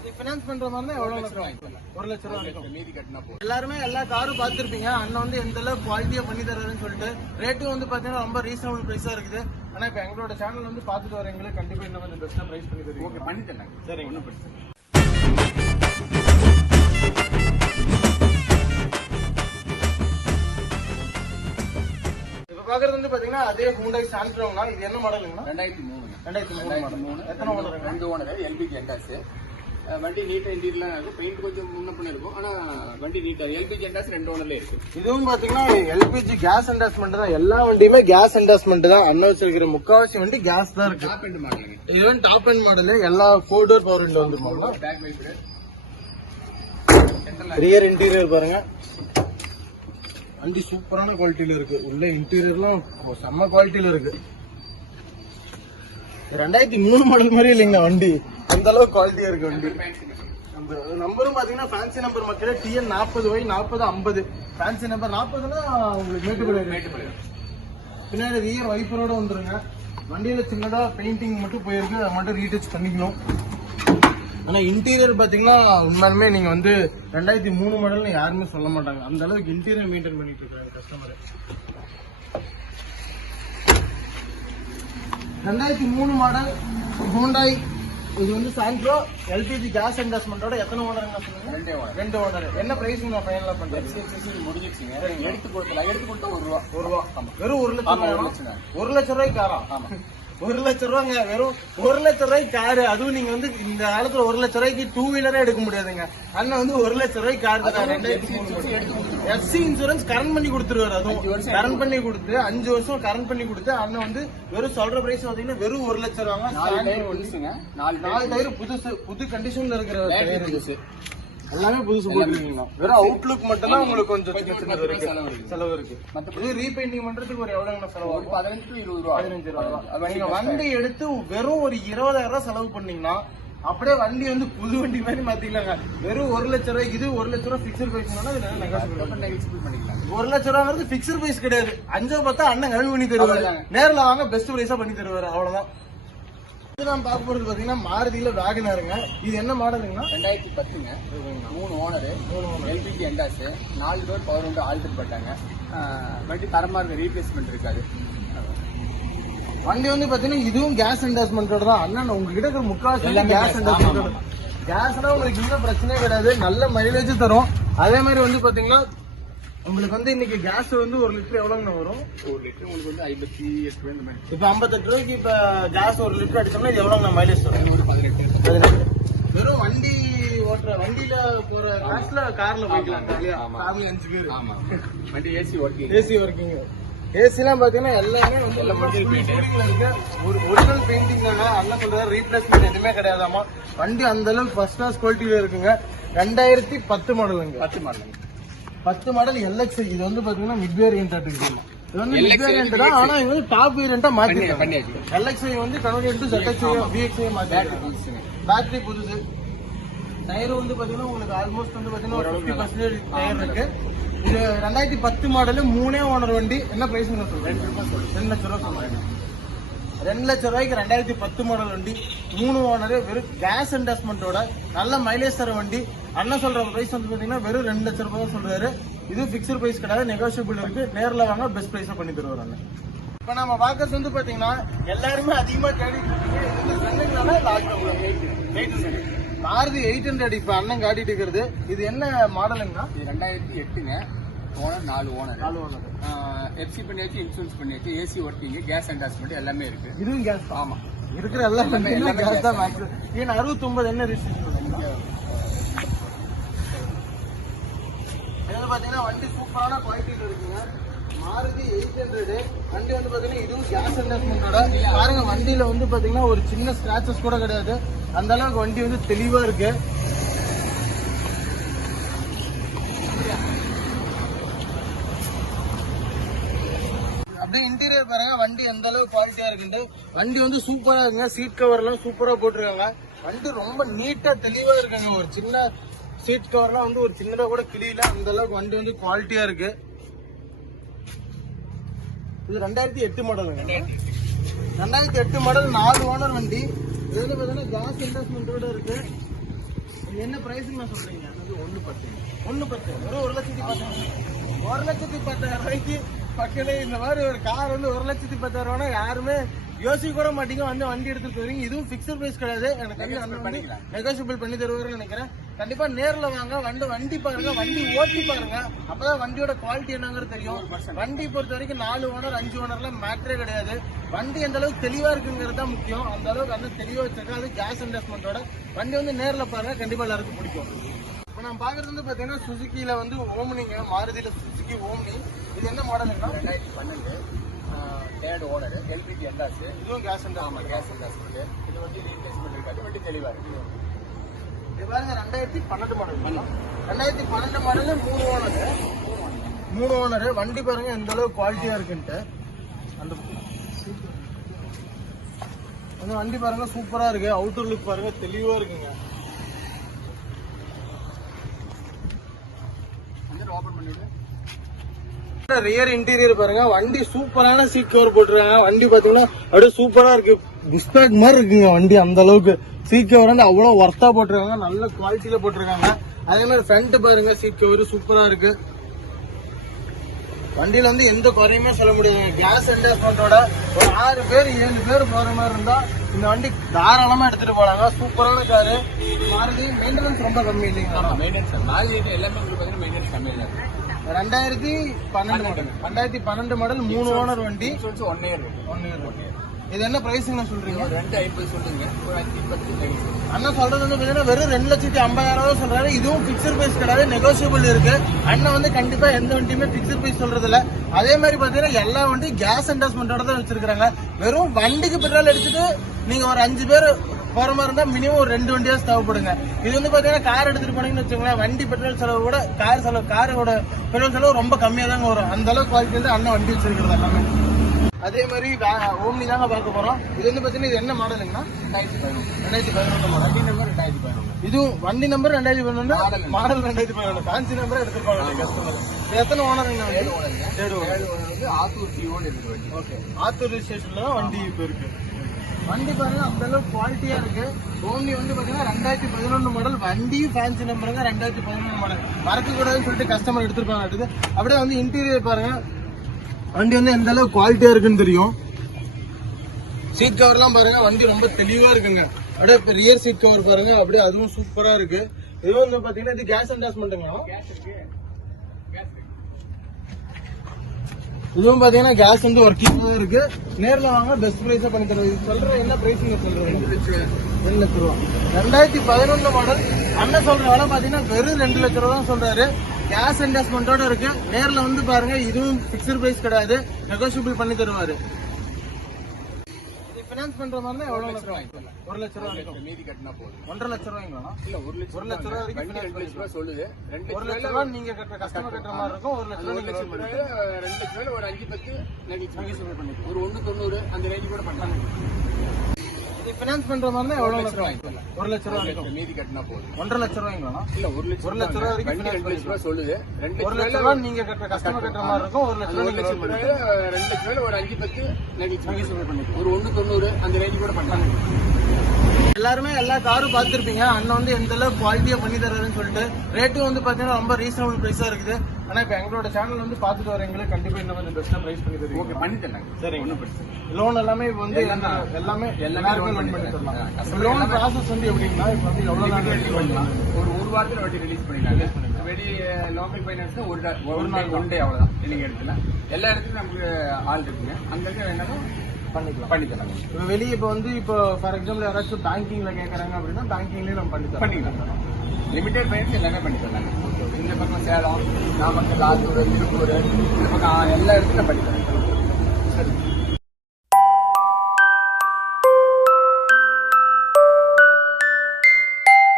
இது ஃபினான்ஸ் பண்ற மாதிரி எவ்வளவு லட்சம் ஒரு லட்சம் ரூபா மீதி கட்டினா போதும். எல்லாருமே எல்லா காரும் பார்த்துருப்பீங்க. அண்ணன் வந்து எந்த அளவுக்கு குவாலிட்டியா பண்ணி தர்றாருன்னு சொல்லிட்டு. ரேட்டும் வந்து பாத்தீங்கன்னா ரொம்ப ரீசனபிள் பிரைஸா இருக்குது. ஆனா இப்ப எங்களோட சேனல் வந்து பார்த்துட்டு வரவங்களுக்கு கண்டிப்பா இன்னும் கொஞ்சம் பெஸ்டா பிரைஸ் பண்ணி தருவீங்க. ஓகே பண்ணி தரேன். சரிங்க. ஒன்றும் பிரச்சனை பாக்குறது வந்து பாத்தீங்கன்னா அதே ஹூண்டாய் சாண்ட்ரோங்கண்ணா இது என்ன மாடலுங்கண்ணா ரெண்டாயிரத்தி மூணுங்க. ரெண்டாயிரத்தி மூணு மாடல் மூணு. எத்தனை ஓனருங்க ரெண்டு ஓனர். எல்பிஜி என்டாஸ் வண்டி நீட்டா இன்டீரியர்லாம் இருக்கும் பெயிண்ட் கொஞ்சம் முன்ன பண்ண இருக்கும். ஆனா வண்டி நீட்டா எல்பிஜி என்டாஸ் ரெண்டு ஓனர்ல இருக்கு. இதுவும் பாத்தீங்கன்னா எல்பிஜி கேஸ் என்டாஸ்மெண்ட் தான். எல்லா வண்டியுமே கேஸ் என்டாஸ்மெண்ட் தான். அண்ணன் வச்சிருக்கிற முக்காவாசி வண்டி கேஸ் தான் இருக்கு. டாப் எண்ட் மாடலுங்க இது வந்து டாப் அண்ட் மாடல் எல்லா ஃபோர் டோர் பவர் விண்டோ வந்துருமாங்களா பேக் வைப்பர் ரியர் இன்டீரியர் பாருங்க. வண்டி சூப்பரான குவாலிட்டியில இருக்கு. உள்ள இன்டீரியர்லாம் செம்ம குவாலிட்டியில இருக்கு. ரெண்டாயிரத்தி மூணு மாடல் மாதிரி இல்லைங்கண்ணா வண்டி. அந்த அளவுக்கு குவாலிட்டியா இருக்கு வண்டி. நம்பரும் பாத்தீங்கன்னா ஃபேன்சி நம்பர் மக்களே டிஎன் நாற்பது ஒய் நாற்பது ஐம்பது. ஃபேன்சி நம்பர் நாற்பதுன்னா உங்களுக்கு மேட்டுப்படி பின்னாடி ரியர் வைப்பரோட வந்துருங்க. வண்டியில சின்னதா பெயிண்டிங் மட்டும் போயிருக்கு அதை மட்டும் ரீடச் பண்ணிக்கணும். ஆனா இன்டீரியர் பாத்தீங்கன்னா உண்மையாலுமே நீங்க வந்து ரெண்டாயிரத்தி மூணு மாடல்னு யாருமே சொல்ல மாட்டாங்க. அந்த அளவுக்கு இன்டீரியர் மெயின்டைன் பண்ணிட்டு இருக்காங்க கஸ்டமர் ரெண்டாயிரத்தி மூணு மாடல் ஹோண்டாய் இது வந்து சாண்ட்ரோ எல்பிஜி கேஸ் இன்வெஸ்ட்மெண்டோட எத்தனை ஓனருங்க சொல்லுங்க? ரெண்டே ஓனர் ரெண்டு ஓனர் என்ன பிரைஸ் நான் ஃபைனலா பண்றேன் எக்ஸ்பென்சிவ் முடிஞ்சிருச்சுங்க எடுத்து கொடுத்தல எடுத்து கொடுத்தா ஒரு ரூபா. ஒரு ரூபா. வெறும் ஒரு லட்சம் ஒரு? லட்சம் ரூபாய்க்கு காரா ஆமா. ஒரு லட்சம் ரூபாங்க வெறும் ஒரு லட்சம் ரூபாய்க்கு காரு அதுவும் நீங்க வந்து இந்த காலத்துல ஒரு லட்சம் ரூபாய்க்கு டூ வீலரே எடுக்க முடியாதுங்க. அண்ணன் வந்து ஒரு லட்சம் ரூபாய்க்கு கார் எஃப்சி இன்சூரன்ஸ் கரண்ட் பண்ணி கொடுத்துருவாரு அதுவும். கரண்ட் பண்ணி கொடுத்து அஞ்சு வருஷம் கரண்ட் பண்ணி கொடுத்து அண்ணன் வந்து வெறும் சொல்ற பிரைஸ் பாத்தீங்கன்னா வெறும் ஒரு லட்சம் ரூபாங்க. நாலு டயர் புதுசு புது கண்டிஷன்ல இருக்கிற எல்லாமே புதுசு வெறும் அவுட்லுக் மட்டும் தான் உங்களுக்கு கொஞ்சம் சின்ன சின்னது இருக்கு. செலவு இருக்கு. செலவு இது ரீபெயிண்டிங் பண்றதுக்கு ஒரு எவ்வளவு ஒரு செலவாகும்? பதினஞ்சு to இருபது ரூபா. பதினஞ்சு ரூபா. நீங்க வண்டி எடுத்து வெறும் ஒரு இருபதாயிரம் ரூபாய் செலவு பண்ணீங்கன்னா அப்படியே வண்டி வந்து புது வண்டி மாதிரி மாத்திக்கலாங்க. வெறும் ஒரு லட்சம் ரூபாய் இது ஒரு லட்சம் ரூபாய் பிக்சர் பிரைஸ் பண்ணிக்கலாம். ஒரு லட்சம் ரூபாங்கிறது பிக்சர் பிரைஸ் கிடையாது. அஞ்சோ பத்தா அண்ணன் கழுவி பண்ணி தருவாரு. நேர்ல வாங்க பெஸ்ட் பிரைஸா பண்ணி தருவாரு. அவ்வளவுதான். நான் பார்க்க போறது பாத்தீங்கன்னா மாருதியில வேகனாருங்க. இது என்ன மாடலுங்கன்னா ரெண்டாயிரத்தி பத்துங்க. மூணு ஓனரு எல்பிஜி என்டாஸ் நாலு டோர் பவர் வந்து ஆல்டர் பண்ணாங்க வண்டி தரமா இருக்க ரீப்ளேஸ்மெண்ட் இருக்காது. வண்டி வந்து பாத்தீங்கன்னா இதுவும் கேஸ் என்டாஸ்மெண்டோட தான். அண்ணன் உங்ககிட்ட இருக்கிற எல்லாமே கேஸ் ஆமா, கேஸ்னா உங்களுக்கு இன்னும் பிரச்சனையே கிடையாது. நல்ல மைலேஜ் தரும். அதே மாதிரி வந்து பாத்தீங்கன்னா உங்களுக்கு வந்து இன்னைக்கு கேஸ் வந்து ஒரு லிட்டர் எவ்வளவுங்க வரும்? ஒரு லிட்டர் உங்களுக்கு வந்து ஐம்பத்தி எட்டு ரூபாய் இந்த மாதிரி. இப்ப ஐம்பத்தெட்டு ரூபாய்க்கு இப்ப கேஸ் ஒரு லிட்டர் அடிச்சோம்னா இது எவ்வளவு மைலேஜ் தரும் ஒரு பதினெட்டு. பதினெட்டு. வெறும் வண்டி ஓட்டுற வண்டியில போற காசுல கார்ல போய்க்கலாம். இல்லையா. ஃபேமிலி அஞ்சு பேர். ஆமா. வண்டி ஏசி ஒர்க்கிங் ஏசி ஒர்க்கிங் ஏசிலாம் பாத்தீங்கன்னா எல்லாமே வந்து ஒரு ஒரிஜினல் பெயிண்டிங் தாங்க அண்ணன் சொல்றாரு ரீப்ளேஸ்மெண்ட் எதுவுமே கிடையாதாமா வண்டி அந்த அளவுக்கு ஃபர்ஸ்ட் கிளாஸ் குவாலிட்டியில இருக்குங்க. ரெண்டாயிரத்தி பத்து மாடலுங்க பத்து மாடலுங்க பத்து மாடல் எல்எக்ஸ் இது வந்து பாத்தீங்கன்னா மிட் வேரியன்ட் இது வந்து மிட் வேரியன்ட் தான். ஆனா இது வந்து டாப் வேரியண்டா பண்ணி மாத்தி எல்எக்ஸ்ஐ வந்து கன்வெர்ட் டு ZXI VXI மாத்தி பேட்டரி புதுசு. டயர் வந்து பாத்தீங்கன்னா உங்களுக்கு ஆல்மோஸ்ட் வந்து பாத்தீங்கன்னா ஒரு ஃபிஃப்டி பர்சன்டேஜ் டயர் இருக்கு. இது ரெண்டாயிரத்தி பத்து மாடலு மூணே ஓனர் வண்டி. என்ன பிரைஸ் சொல்றேன் ரெண்டு சொல்றேன் ரெண்டு லட்சம் ரூபாய்க்கு ரெண்டாயிரத்தி பத்து மாடல் வண்டி மூணு ஓனரு வெறும் கேஸ் இன்வெஸ்ட்மெண்ட்டோட நல்ல மைலேஜ் தர வண்டி. அண்ணன் சொல்ற பிரைஸ் வந்து பாத்தீங்கன்னா வெறும் ரெண்டு லட்ச ரூபாய் தான் சொல்றாரு. இது பிக்சர் பிரைஸ் கிடையாது நெகோசியபிள் இருக்கு. நேரில் வாங்க பெஸ்ட் பிரைஸா பண்ணி தருவாங்க இப்போ இப்ப நம்ம பார்க்கறது வந்து பாத்தீங்கன்னா எல்லாருமே அதிகமா தேடிட்டு இருக்கீங்க. மாருதி எயிட் ஹண்ட்ரட் இப்ப அண்ணன் காட்டிட்டு இருக்கிறது. இது என்ன மாடலுங்கண்ணா இது ரெண்டாயிரத்தி எட்டுங்க. ஓனர் நாலு ஓனர். நாலு ஓனர். எஃப்சி பண்ணியாச்சு இன்சூரன்ஸ் பண்ணியாச்சு ஏசி ஒர்க்கிங் கேஸ் அண்டாஸ்மெண்ட் எல்லாமே இருக்கு. இதுவும் கேஸ் ஆமா. இருக்கிற எல்லா எல்லாமே- எல்லாமே கேஸ் தான் மேக்ஸிமம் ஏன் அறுபத்தொன்பது என்ன ரிஸ்ட்ரிக்ஷன் இதில் பார்த்தீங்கன்னா வண்டி சூப்பரான குவாலிட்டியில் இருக்குங்க. மாருதி எயிட் ஹண்ட்ரடு வண்டி வந்து பார்த்தீங்கன்னா இதுவும் கேஸ் இன்வெஸ்ட்மெண்ட்டோட பாருங்க வண்டியில வந்து பார்த்தீங்கன்னா ஒரு சின்ன ஸ்கிராச்சஸ் கூட கிடையாது. அந்த அளவுக்கு வண்டி வந்து தெளிவா இருக்கு அப்படியே இன்டீரியர் பாருங்க வண்டி எந்த அளவுக்கு குவாலிட்டியா இருக்குன்ட்டு வண்டி வந்து சூப்பரா இருக்குங்க. சீட் கவர் எல்லாம் சூப்பரா போட்டிருக்காங்க. வண்டி ரொம்ப நீட்டா தெளிவா இருக்குங்க. ஒரு சின்ன சீட் கவர்லாம் வந்து ஒரு சின்னதா கூட கிளியில அந்த அளவுக்கு வண்டி வந்து குவாலிட்டியா இருக்கு. இது ரெண்டாயிரத்தி எட்டு மாடலுங்க ரெண்டாயிரத்தி எட்டு மாடல் நாலு ஓனர் வண்டி. இதுல பாத்தீங்கன்னா கேஸ் இன்வெஸ்ட்மெண்ட்டோட இருக்கு. என்ன பிரைஸுங்க சொல்றீங்க? ஒன்று பத்து. ஒண்ணு பத்து. வெறும் ஒரு லட்சத்தி பத்தாயிரம். ஒரு லட்சத்தி பத்தாயிரம் ரூபாய்க்கு பக்கத்துல இந்த மாதிரி ஒரு கார் வந்து ஒரு லட்சத்தி பத்தாயிரம் ரூபாய் யாருமே யோசிக்க கூட மாட்டீங்க. வந்து வண்டி எடுத்துட்டு வரீங்க இதுவும் பிக்சர் பிரைஸ் கிடையாது. எனக்கு வந்து வந்து. நெகோசியபிள் பண்ணி தருவாருன்னு நினைக்கிறேன். கண்டிப்பா நேர்ல வாங்க. வண்டி வண்டி பாருங்க. வண்டி ஓட்டி பாருங்க. அப்பதான் வண்டியோட குவாலிட்டி என்னங்கிறது தெரியும். வண்டி பொறுத்த வரைக்கும் நாலு ஓனர் அஞ்சு ஓனர்ல மேட்டரே கிடையாது. வண்டி எந்த அளவுக்கு தெளிவா இருக்குங்கிறது தான் முக்கியம். அந்த அளவுக்கு அந்த தெளிவா வச்சிருக்கா. அது கேஸ் இன்வெஸ்ட்மெண்ட்டோட வண்டி வந்து நேர்ல பாருங்க. கண்டிப்பா எல்லாருக்கும் பிடிக்கும். இப்போ நான் பாக்குறது வந்து பாத்தீங்கன்னா சுசுக்கில வந்து ஓம்னிங்க மாருதியில சுசுக்கி ஓம்னி. இது என்ன மாடலுங்கண்ணா ரெண்டாயிரத்தி பன்னெண்டு. தேர்ட் ஓனர் எல்பிஜி எண்டாஸ் இதுவும் கேஸ் ஆமாம் கேஸ் எண்டாஸ் இருக்கு. இது வந்து ரீப்ளேஸ்மெண்ட் இருக்காது வண்டி தெளிவாக இருக்கு. இது பாருங்க ரெண்டாயிரத்தி பன்னெண்டு மாடல் ரெண்டாயிரத்தி பன்னெண்டு மாடல் மூணு ஓனர் மூணு ஓனர் வண்டி பாருங்க எந்த அளவுக்கு குவாலிட்டியா இருக்குன்ட்டு. அந்த அந்த வண்டி பாருங்க சூப்பரா இருக்கு. அவுட்டர் லுக் பாருங்க தெளிவா இருக்குங்க. ரியர் இன்டீரியர் பாருங்க வண்டி சூப்பரான சீட் கவர் போட்டிருக்காங்க. வண்டி பாத்தீங்கன்னா அப்படியே சூப்பரா இருக்கு. புஷ்பேக் மாதிரி இருக்குங்க வண்டி அந்த அளவுக்கு. சீட் கவர் வந்து அவ்வளவு ஒர்த்தா போட்டிருக்காங்க. நல்ல குவாலிட்டியில போட்டிருக்காங்க. அதே மாதிரி ஃப்ரண்ட் பாருங்க சீட் கவர் சூப்பரா இருக்கு. வண்டியில வந்து எந்த குறையுமே சொல்ல முடியாது. கேஸ் என்டாஸ்மெண்டோட ஒரு ஆறு பேர் ஏழு பேர் போற மாதிரி இருந்தா இந்த வண்டி தாராளமா எடுத்துட்டு போலாங்க. சூப்பரான காரு மாருதி மெயின்டெனன்ஸ் ரொம்ப கம்மி இல்லைங்களா? மெயின்டெனன்ஸ் இது எல்லாமே பார்த்தீங்கன்னா மெயின்டெனன்ஸ் தான். இருக்கு ரெண்டாயிரத்தி பன்னெண்டு மாடல் ரெண்டாயிரத்தி பன்னெண்டு மாடல் மூணு ஓனர் வண்டி. ஒன் இயர் இருக்கு ஒன்னு இருக்கு. இது என்ன பிரைஸ்ங்க சொல்றீங்க? ரெண்டு ஐம்பது சொல்லுங்க. ஒரு அஞ்சு பத்து தெரியும் அண்ணன் சொல்றது வந்து பாத்தீங்கன்னா வெறும் ரெண்டு லட்சத்தி ஐம்பதாயிரம் ரூபாய் சொல்றாரு. இதுவும் பிக்சர் பிரைஸ் கிடையாது நெகோசியபிள் இருக்கு. அண்ணன் வந்து கண்டிப்பா எந்த வண்டியுமே பிக்சர் பிரைஸ் சொல்றது இல்ல. அதே மாதிரி பாத்தீங்கன்னா எல்லா வண்டியும் கேஸ் என்டாஸ்மெண்டோட தான் வச்சிருக்காங்க வெறும் வண்டிக்கு பெட்ரோல் எடுத்துட்டு நீங்க ஒரு அஞ்சு பேர் போற மாதிரி இருந்தா மினிமம் ஒரு ரெண்டு வண்டியாவது தேவைப்படுங்க. இது வந்து பாத்தீங்கன்னா கார் எடுத்துட்டு போனீங்கன்னு வச்சுக்கோங்களேன் வண்டி பெட்ரோல் செலவு கூட கார் செலவு காரோட பெட்ரோல் செலவு ரொம்ப கம்மியா தாங்க வரும். அந்த அளவுக்கு குவாலிட்டி வந்து அண்ணன் வண்டி வச்சிருக்கிறது எல்லாமே. அதே மாதிரி ஓம்னி தாங்க பார்க்க போறோம். இது வந்து பாத்தீங்கன்னா இது என்ன மாடலுங்கண்ணா ரெண்டாயிரத்தி பதினொன்று. ரெண்டாயிரத்தி பதினொன்று மாடல் வண்டி நம்பர் ரெண்டாயிரத்தி பதினொன்று. இதுவும் வண்டி நம்பர் ரெண்டாயிரத்தி பதினொன்று. மாடல் ரெண்டாயிரத்தி பதினொன்று. ஃபேன்சி நம்பர் எடுத்துருப்பாங்க கஸ்டமர் எத்தனை ஓனர் ஏழு ஓனருங்க ஏழு ஓனர் வந்து ஆத்தூர் டிஓன்னு இருக்குது வண்டி. ஓகே. ஆத்தூர் ஸ்டேஷன்ல தான் வண்டி இப்போ இருக்கு. வண்டி பாருங்க அந்த அளவுக்கு குவாலிட்டியா இருக்கு. ஓம்னி வந்து பாத்தீங்கன்னா ரெண்டாயிரத்தி பதினொன்று மாடல் வண்டியும் ஃபேன்சி நம்பருங்க ரெண்டாயிரத்தி பதினொன்று மாடல் மறக்க கூடாதுன்னு சொல்லிட்டு கஸ்டமர் எடுத்துருப்பாங்க அப்படியே வந்து இன்டீரியர் பாருங்க. வண்டி வந்து எந்த அளவுக்கு குவாலிட்டியா இருக்குன்னு தெரியும். சீட் கவர்லாம் பாருங்க வண்டி ரொம்ப தெளிவா இருக்குங்க. அப்படியே ரியர் சீட் கவர் பாருங்க அப்படியே அதுவும் சூப்பரா இருக்கு. இதுவும் வந்து பாத்தீங்கன்னா இது கேஸ் அண்டாஸ்மெண்ட்டுங்களா கேஸ் இருக்கு கேஸ் இருக்கு இதுவும் பாத்தீங்கன்னா கேஸ் வந்து ஒர்க்கிங் தான் இருக்கு. நேர்ல வாங்க பெஸ்ட் பிரைஸா பண்ணி தருவோம் இது சொல்ற என்ன பிரைஸிங்க சொல்றேன் ரெண்டு லட்ச ரூபா. ரெண்டாயிரத்தி பதினொன்னு மாடல் அண்ணன் சொல்ற விலை பாத்தீங்கன்னா வெறும் ரெண்டு லட்ச ரூபா தான் சொல்றாரு கேஸ் இன்வெஸ்ட்மெண்டோட இருக்கு. நேர்ல வந்து பாருங்க இதுவும் பிக்சர் பிரைஸ் கிடையாது. நெகோசியபிள் பண்ணி தருவாரு. ஃபினான்ஸ் பண்ற மாதிரி எவ்வளவு லட்சம் ரூபாய் வாங்கிக்கலாம். ஒரு லட்ச ரூபா வரைக்கும் மீதி கட்டினா போதும். ஒன்றரை லட்ச ரூபாய்ங்களா இல்ல ஒரு லட்சம் ஒரு லட்ச ரூபா வரைக்கும் ரெண்டு லட்சம் ரூபாய் சொல்லுது. ரெண்டு ஒரு லட்சம் லட்ச ரூபா நீங்க கட்டுற கஸ்டமர் கட்டுற மாதிரி இருக்கும். ஒரு லட்சம் loan ரூபாயில ரெண்டு லட்சம் ரூபாயில ஒரு அஞ்சு பத்து நெகிழ்ச்சி பண்ணிக்கலாம். ஒரு ஒண்ணு தொண்ணூறு அந்த ரேஞ்சு கூட பண்ணலாம். இது ஃபினான்ஸ் பண்ற மாதிரி எவ்வளவு லட்சம் ரூபாய் வாங்கிக்கலாம். ஒரு லட்ச ரூபா வரைக்கும் மீதி கட்டினா போதும். ஒன்றரை லட்ச ரூபாய்ங்களா இல்ல ஒரு லட்சம் ஒரு லட்ச ரூபா வரைக்கும் ரெண்டு லட்சம் ரூபாய் சொல்லுது. ரெண்டு ஒரு லட்சம் லட்ச ரூபா நீங்க கட்டுற கஸ்டமர் கட்டுற மாதிரி இருக்கும். ஒரு லட்ச அந்த ரூபா ஒரு லட்சம் ரெண்டு லட்சம் ஒரு அஞ்சு பத்து நெகிழ்ச்சி ஒரு ஒண்ணு தொண்ணூறு அந்த ரேஞ்சு கூட பண்ணலாம். எல்லாருமே எல்லா காரும் பார்த்துருப்பீங்க. அண்ணன் வந்து எந்த அளவுக்கு குவாலிட்டியா பண்ணி தர்றாருன்னு சொல்லிட்டு ரேட்டும் வந்து பாத்தீங்கன்னா ரொம்ப ரீசனபிள் பிரைஸா இருக்குது. ஆனா இப்ப எங்களோட சேனல் வந்து பாத்துட்டு வரவங்களுக்கு கண்டிப்பா இன்னும் கொஞ்சம் பெஸ்டா பிரைஸ் பண்ணி ஓகே தருவீங்க பண்ணி தரலாம் சரிங்க. ஒன்றும் பிரச்சனை லோன் எல்லாமே வந்து எல்லாமே- எல்லாமே எல்லாருமே லோன் பண்ணி தரலாம். லோன் ப்ராசஸ் வந்து எப்படின்னா இப்ப வந்து எவ்வளவு நாள் ரெடி பண்ணலாம் ஒரு ஒரு வாரத்துல வட்டி ரிலீஸ் பண்ணிடலாம். வெடி லோக்கல் ஃபைனான்ஸ் ஒரு ஒரு நாள் ஒன் டே அவ்வளவுதான். நீங்க எடுத்துலாம் எல்லா இடத்துலயும் நமக்கு ஆள் இருக்குங்க. அங்கங்க வேணாலும் பண்ணிக்கலாம். பண்ணி தரலாம் இப்ப வெளியே இப்ப வந்து இப்போ ஃபார் எக்ஸாம்பிள் யாராச்சும் பேங்கிங்ல கேக்குறாங்க அப்படின்னா பேங்கிங்லயே நம்ம பண்ணி பண்ணிக்கலாம். லிமிடெட் ஃபைனான்ஸ் எல்லாமே பண்ணி தரலாம். இந்த பக்கம் சேலம் நாமக்கல் ஆத்தூர் திருப்பூர் இந்த பக்கம் எல்லா இடத்துலயும் பண்ணி தரலாம். சரி